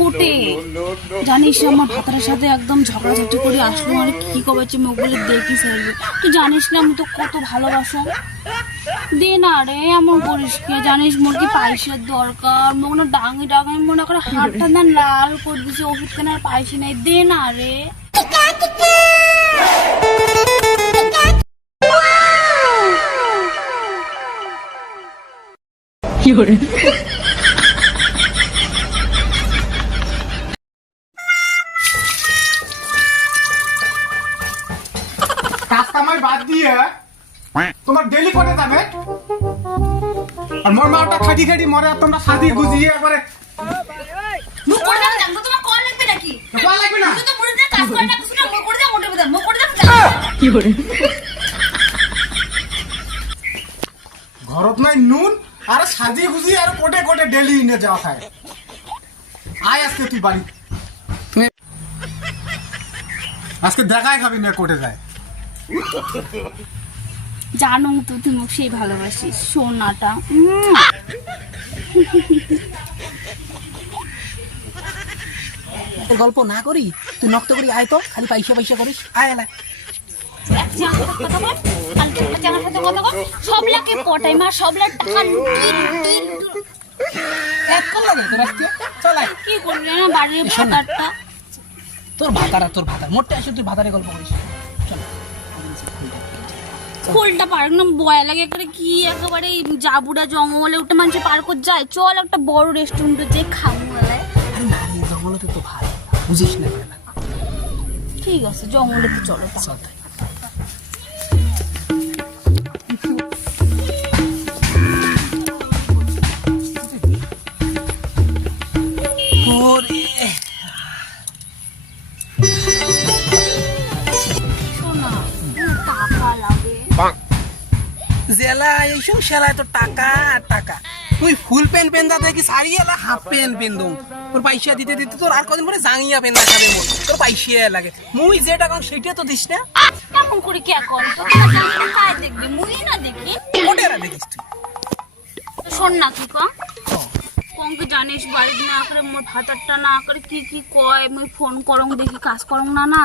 কোটে জানিস আমার ভাতারের সাথে একদম ঝগড়াঝাটি করে আসলো। আর কি কবেছে মুখ বলে দেখি সারবে তুই জানিস না, আমি তো কত ভালোবাসো। দে না রে, এমন করিস কে? জানিস মোর কি দরকার? মোক না ডাঙি ডাঙি মনে করে হাতটা না লাল করে দিছে, ওষুধ কেনার পয়সা নেই। দে না রে। কাজ মুখ করে দাও মোটে দাও মুখ করে দাও। ঘরত নাই নুন আর সাজি গুজিয়ে আর কোটে কোটে ডেলি নিয়ে যাওয়া খায়। আয় আজকে তুই বাড়ি। তুই আজকে দেখাই খাবি না কোটে যায়। জানো তো তুই মুখ সেই ভালোবাসিস সোনাটা। গল্প না করি? তুই নক্ত করি আয় তো খালি পয়সা পয়সা করিস আয়। সবলাকে পটাই মা সবলার টাকা কি করবি না বাড়ির ভাতারটা? তোর ভাতার তোর ভাতার। মোটে আসে তুই ভাতারে গল্প করিস। চল ফুলটা পার্ক না ভয় লাগে একটা কি একেবারে জাবুড়া জঙ্গলে উঠে মানুষ পার্ক যায়। চল একটা বড় রেস্টুরেন্টে যে খাব আরে না রে তো ভালো বুঝিস না ঠিক আছে জঙ্গলে তো চলো তাহলে। জেলা এইসব সেলায় তো টাকা আর টাকা। তুই ফুল প্যান্ট পেন দা দেখি শাড়ি এলা হাফ প্যান্ট পেন তোর পয়সা দিতে দিতে তোর আর কদিন পরে জাঙ্গিয়া পেন দেখাবে মন। তোর পয়সা লাগে। মুই যে টাকা সেটা তো দিস না। এমন করে কে কর? তোকে না দেখবি? মুই না দেখি। কোটেরা দেখিস তুই। শোন না কি কম কমকে জানিস বাড়িতে না করে মোর ভাতারটা না করে কি কি কয়? মুই ফোন করং দেখি কাজ করং না না।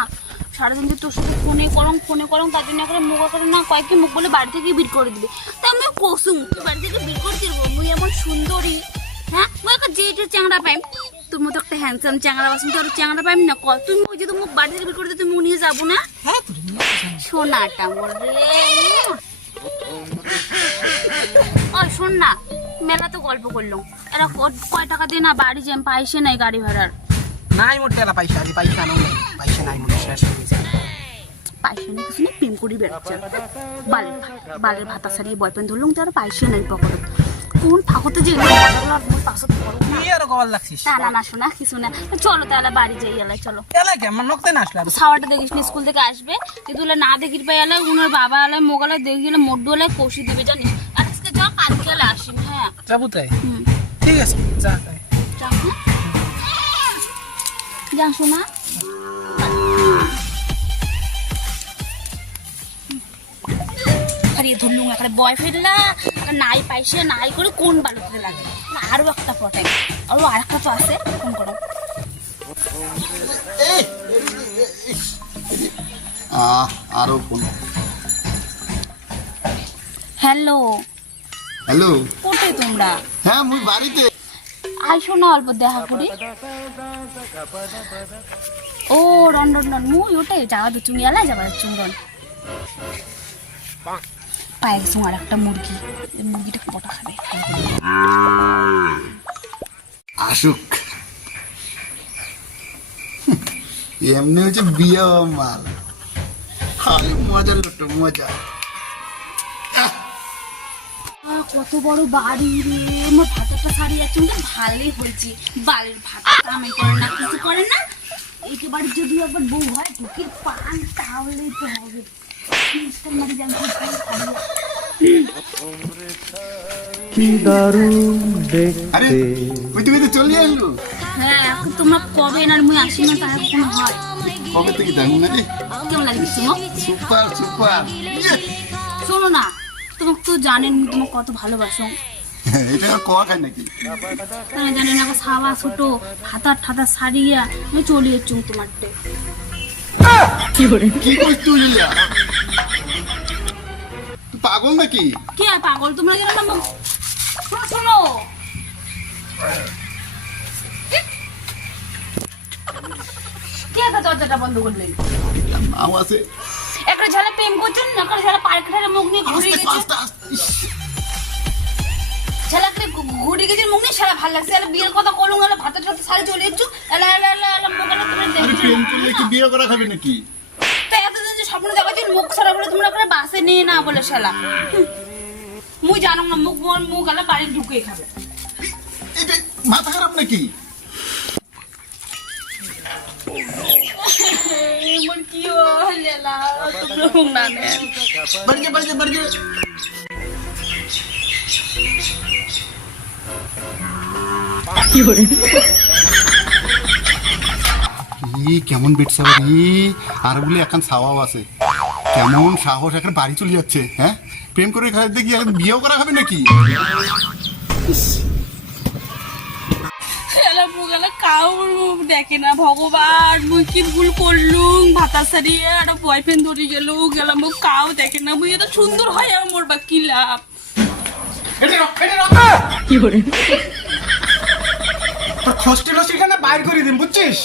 সারাদিন দিয়ে তোর সাথে ফোনে করং ফোনে করং তাদের না করে মুখ করে না কয় কি মুখ বলে বাড়ি থেকে বিট করে দিবি। তা আমি কসুম বাড়ি থেকে বিট করে দিব? মুই এমন সুন্দরী। হ্যাঁ? মুই একটা যেটা চ্যাংড়া পাইম। তোর মতো একটা হ্যান্ডসাম চ্যাংড়া বাসন তোর চ্যাংড়া পাইম না। কয় তুমি ওই যদি মুখ বাড়ি থেকে বিট করে দিতে তুমি নিয়ে যাব না? হ্যাঁ সোনাটা মোর রে শোন না মেলা তো গল্প করল। এরা কয় টাকা দিয়ে না বাড়ি যেম পাইছে নাই গাড়ি ভাড়ার? নাই মোর টেলা পয়সা আছে পয়সা আনো পয়সা নাই মোর শেষ হয়ে গেছে। পাইছে নেই কিছু নেই প্রেম করি বেড়াচ্ছে বালের বালের ভাতা সারিয়ে বয়ফ্রেন্ড ধরলুম তার পাইছে নাই পকেটে কোন থাকতে যে পাশে তুই লাগছিস? না না না শোনা কিছু না চলো তাহলে বাড়ি যাই এলাই চলো। এলা কি? আমার নকতে না আসলে আর। দেখিস না? স্কুল থেকে আসবে। ওলা না দেখির পাই এলাই উনার বাবা এলাই মোগালে দেখি গেলে দোলে কষি দিবে জানিস? আজকে যা কালকে এলে আসিম হ্যাঁ যাব তাই? ঠিক আছে যা তাই। যা শোনা। একটা বয়ফ্রেন্ড না নাই পাইছে নাই করে কোন বালুতে লাগে? আরও একটা পটাই আরও আরেকটা তো আছে ফোন করো। আহ আরও ফোন হ্যালো হ্যালো কোথায় তোমরা? হ্যাঁ মুই বাড়িতে। আইসো না অল্প দেখা করি। ও রন রন রন মুই ওটাই যাওয়া তো চুঙ্গি আলা যাবার চুঙ্গন আর একটা মুরগি। মুরগিটা কটা খাবে? আসুক। এমনি হচ্ছে বিয়ে মাল। খালি মজা লুটো মজা। কত বড় বাড়ি রে। আমার ভাতাটা আছে ভালোই হয়েছে। বালের ভাতা কামাই করে না কিছু করে না। একেবারে যদি একবার বউ হয় ঢুকে পান তাহলেই তো হবে। জানতে খাবে আরে ওই তুমি তো চলে আসলো। হ্যাঁ এখন তোমরা কবে এনার মুই আসি না তার কোনো হয়? কবে থেকে দেখো না রে? কেমন লাগে তোমার সুপার সুপার। ইয়ে! শোনো না তোমাকে তো জানেন আমি তোমাকে কত ভালোবাসো। এটা কোয়া খায় নাকি? তারা জানে না সাবা ছোট হাতার ঠাতার সারিয়া আমি চলে যাচ্ছি তোমারটে কি তুই লিয়া? তুই পাগল নাকি? কি আর পাগল? তোমরা গেলে না শোনো, কি একটা দরজাটা বন্ধ করলেন নাম আছে। একটা ছেলে প্রেম করছেন একটা ছেলে মুখ নিয়ে ঘুরে আস্তে গেছে। আস্তে আস্তে ইস, ছেলেকে ঘুরে গেছে মুখ নিয়ে সারা ভালো লাগছে। বিয়ের কথা সারি চলে যাচ্ছ এলা এলা এলা এলা তুমি প্রেম করলে কি বিয়ে করা খাবে নাকি? এতদিন যে স্বপ্ন দেখাচ্ছেন মুখ সারা বলে তোমরা করে বাসে নিয়ে না বলে শালা। হুম। মুই জানো না মুখ মন মুখ এলা বাড়ি ঢুকে খাবে। এটা মাথা খারাপ নাকি? মোর কি হলে না তোমরা মুখ না। নেন বাড়ি যা বাড়ি যা বাড়ি যা ই কেমন বেট সাবার ই আর বলে এখন সাওয়াও আছে। কেমন সাহস? এখন বাড়ি চলে যাচ্ছে হ্যাঁ? প্রেম করে খাইতে গিয়ে এখন বিয়েও করা হবে নাকি? মুখ দেখে না। ভগবান মুই কি ভুল করলুম? ভাতা সারিয়ে একটা বয়ফ্রেন্ড ধরে গেল গেলাম মুখ কাউ দেখে না। মুই এত সুন্দর হয় আর মোর বা কি লাভ? লস্টি কেন বাইর করে দিন বুঝছিস?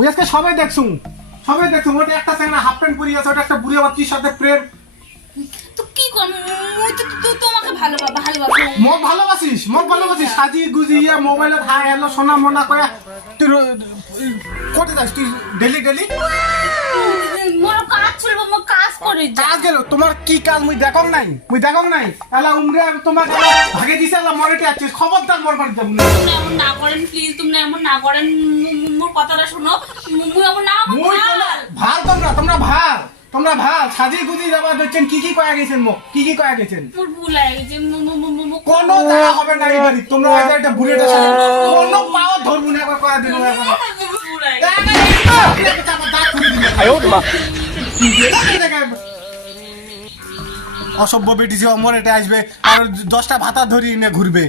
মুই আজকে সবাই দেখছুম। সবাই দেখছুম ওটা একটা সেখানে হাফ প্যান্ট পরি আছে ওটা একটা বুড়ি বাচ্চির সাথে প্রেম। তো কি কর মুই তো তো- তোমাকে ভালো ভালোবাসো মো ভালোবাসিস মো ভালোবাসিস। সাজি গুজিয়ে মোবাইলে হাই হ্যালো সোনা মোনা করে তুই কোথায় যাস? তুই ডেলি ডেলি মোর কাজ চলবো মোর কাজ করে যা। কাজ গেল তোমার কি কাজ? মুই দেখং নাই মুই দেখং নাই। এলা উমরে তোমার ভাগে দিছে এলা মরেটে আছিস খবরদার মর বাড়ি যাব না তোমরা এমন না করেন প্লিজ তোমরা এমন না করেন। মু- মু- মোর কথাটা শোনো। মু- মুই এমন না মুই ভালো। তোমরা তোমরা ভালো তোমরা ভালো। সাজি গুজি যাবা দেখছেন কি কি কয়া গেছেন মোক? কি কি কয়া গেছেন? মোর ভুল হয়ে গেছে মু- মু- মু- মু- মু- কোনো হবে না এই বাড়ি তোমরা হয়তো একটা বুড়িটা সাথে কোনো পাওয়া ধরবো না একবার কয়া দিন একবার। মোর ভুল হয়ে গেছে। অসভ্য বেটি যে অমর এটা আসবে। আর দশটা ভাতা ধরি নিয়ে ঘুরবে।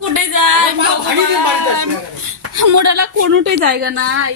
কোটে যায়। এলা কোনোটাই জায়গা নাই।